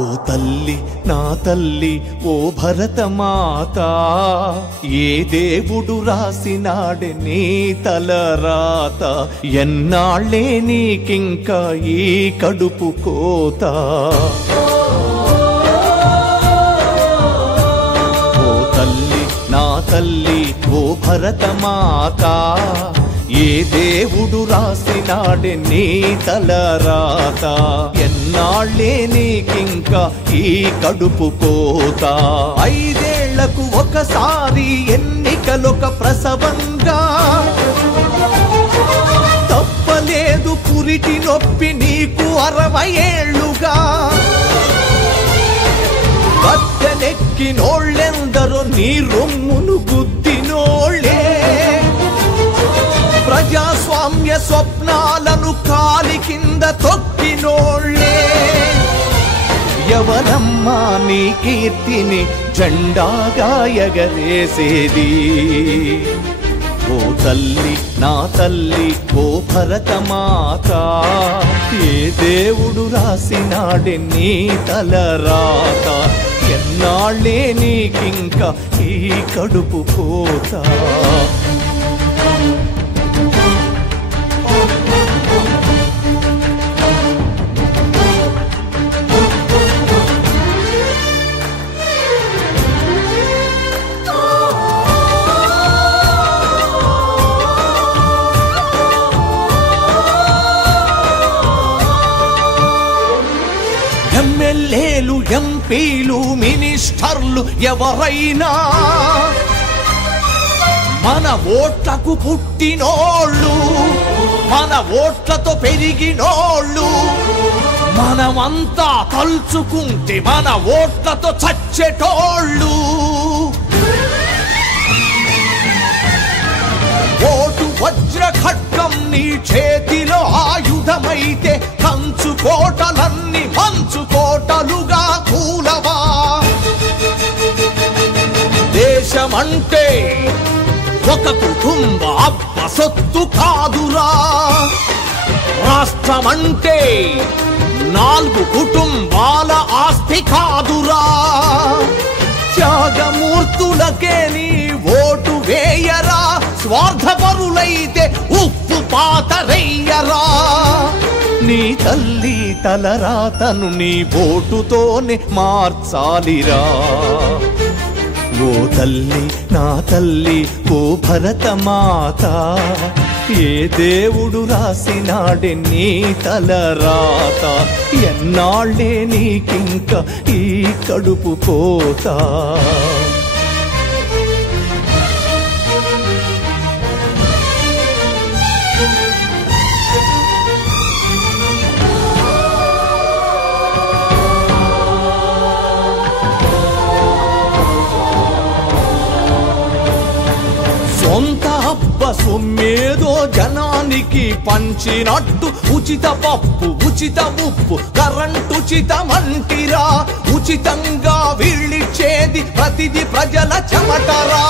ఓ తల్లి నా తల్లి ఓ భరతమాత, ఏ దేవుడు రాసినాడే నీ తలరాత, ఎన్నాళ్ళే నీకింకా ఈ కడుపు కోత. ఓ తల్లి నా తల్లి ఓ భరతమాత, ఏ దేవుడు రాసినాడే నీ తలరాత, ఎన్నాళ్ళే నీకింకా ఈ కడుపు కోత. 5 ఏళ్లకు ఒకసారి ఎన్నికలొక ప్రసవంగా, తప్పలేదు పురిటి నొప్పి నీకు 60 ఏళ్లుగా. గద్దెనెక్కినోళ్ళెందరో నీ రొమ్మును గుద్దినోళ్ళే, ప్రజాస్వామ్య స్వప్నాలను కాలి కింద తొక్కినోళ్ళే. ఎవరమ్మా నీ కీర్తిని జెండాగా ఎగరేసేది? ఓ తల్లి నా తల్లి ఓ భరతమాత, ఏ దేవుడు రాసినాడే నీ తలరాత, ఎన్నాళ్ళే నీకింకా ఈ కడుపు కోత. ఎమ్మెల్యేలు ఎంపీలు మినిస్టర్లు ఎవరైనా మన ఓట్లకు పుట్టినోళ్ళు, మన ఓట్లతో పెరిగినోళ్ళు. మనమంతా తలుచుకుంటే మన ఓట్లతో చచ్చేటోళ్ళు. ఓటు వజ్ర ఖడ్గం నీ చేతిలో ఆయుధమైతే, కంచు కోటలన్నీ మంచు కోటలుగా కూలవా. దేశమంటే ఒక కుటుంబ అబ్బ సొత్తు కాదురా, రాష్ట్రమంటే 4 కుటుంబాల ఆస్తి కాదురా. త్యాగమూర్తులకే నీ ఓటు వేయరా, స్వార్థపరులైతే ఉప్పు పాతరెయ్యరా. నీ తల్లి తలరాతను నీ ఓటుతోనే మార్చాలిరా. ఓ తల్లి నా తల్లి ఓ భరతమాత, ఏ దేవుడు రాసినాడే నీ తలరాత, ఎన్నాళ్ళే నీకింకా ఈ కడుపు కోత. సొంత అబ్బ సొమ్మేదో జనానికి పంచినట్టు, ఉచిత పప్పు ఉచిత ఉప్పు కరెంటుచితమంటిరా. ఉచితంగా వీళ్ళిచ్చేది ప్రతిది ప్రజల చెమటరా.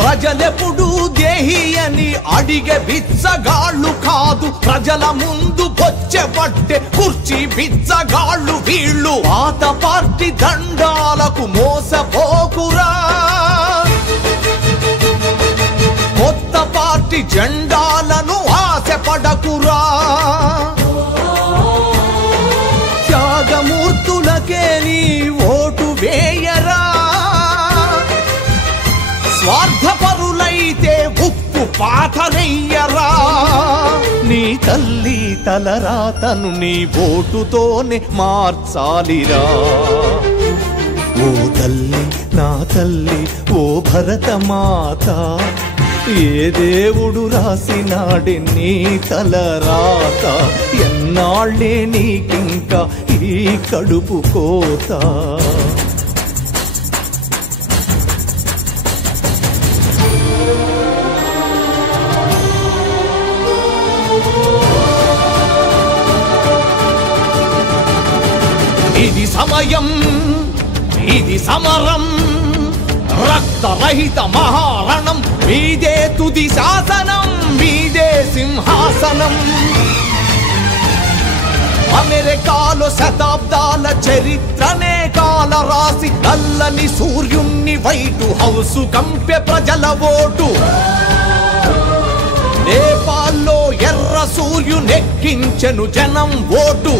ప్రజలెప్పుడు దేహి అని అడిగే బిచ్చగాళ్ళు కాదు, ప్రజల ముందు బొచ్చెపట్టే కుర్చీ బిచ్చగాళ్ళు వీళ్ళు. పాత పార్టీ దండాలకు మోసపోకురా, కొత్త పార్టీ జెండాలను ఆశపడకురా. త్యాగమూర్తులకే నీ ఓటు వేయరా, స్వార్థపరులైతే ఉప్పు పాతరెయ్యరా. నీ తల్లి తలరాతను నీ ఓటుతోనే మార్చాలిరా. ఓ తల్లి నా తల్లి ఓ భరతమాత, ఏ దేవుడు రాసినాడే నీ తలరాత, ఎన్నాళ్ళే నీకింకా ఈ కడుపు కోత. ఇది సమయం, ఇది సమరం, రక్తరహిత మహారణం, మీదే తుది శాసనం, మీదే సింహాసనం. అమెరికాలో శతాబ్దాల చరిత్రనే కాల రాసి నల్లని సూర్యుణ్ణి వైట్ హౌస్ కంపె ప్రజల ఓటు. నేపాల్లో ఎర్ర సూర్యునెక్కించెను జనం ఓటు.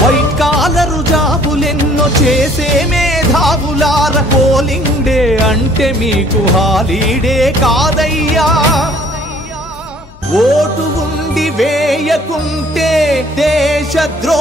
వైట్ కాలరు జాబులెన్నో చేసే మేధావులార పోలింగ్ డే అంటే మీకు హాలిడే కాదయ్యా. ఓటు ఉండి వేయకుంటే దేశద్రోహమేనయ్యా.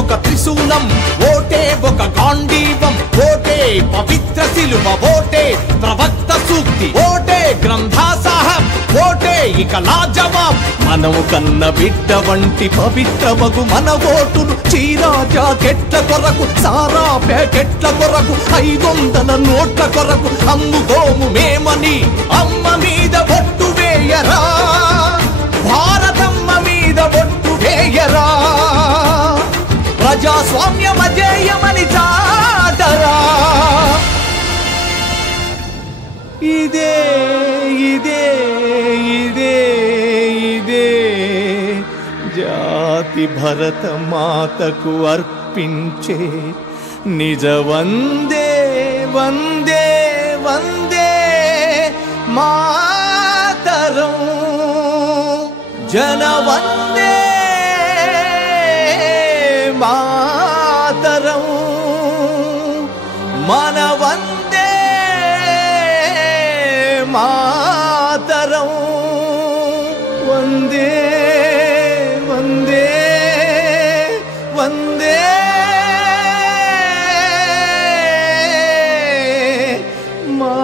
ఒక త్రిశూలం, ఓటే ఒక గాంధీవం, ఓటే పవిత్ర శిలువ, ఓటే ప్రవక్త సూక్తి, ఓటే గ్రంథా సాహబ్, ఓటే ఇక లాజవాబ్. మనము కన్న బిడ్డ వంటి పవిత్రమగు మన ఓటును చీరా జాకెట్ల కొరకు, సారా ప్యాకెట్ల కొరకు, 500 నోట్ల కొరకు అమ్ముకోము మేమని అమ్మ మీద ఒట్టు వేయరా. భారతమ్మ మీద ఒట్టు వేయరా. ప్రజాస్వామ్యమజేయమని చాటరా. ఇదే ఇదే ఇదే ఇదే జాతి భరత మాతకు అర్పించే నిజ వందే వందే వందే మాతరం. జన వందే మాతరం. మన వందే మాతరం. వందే వందే వందే మా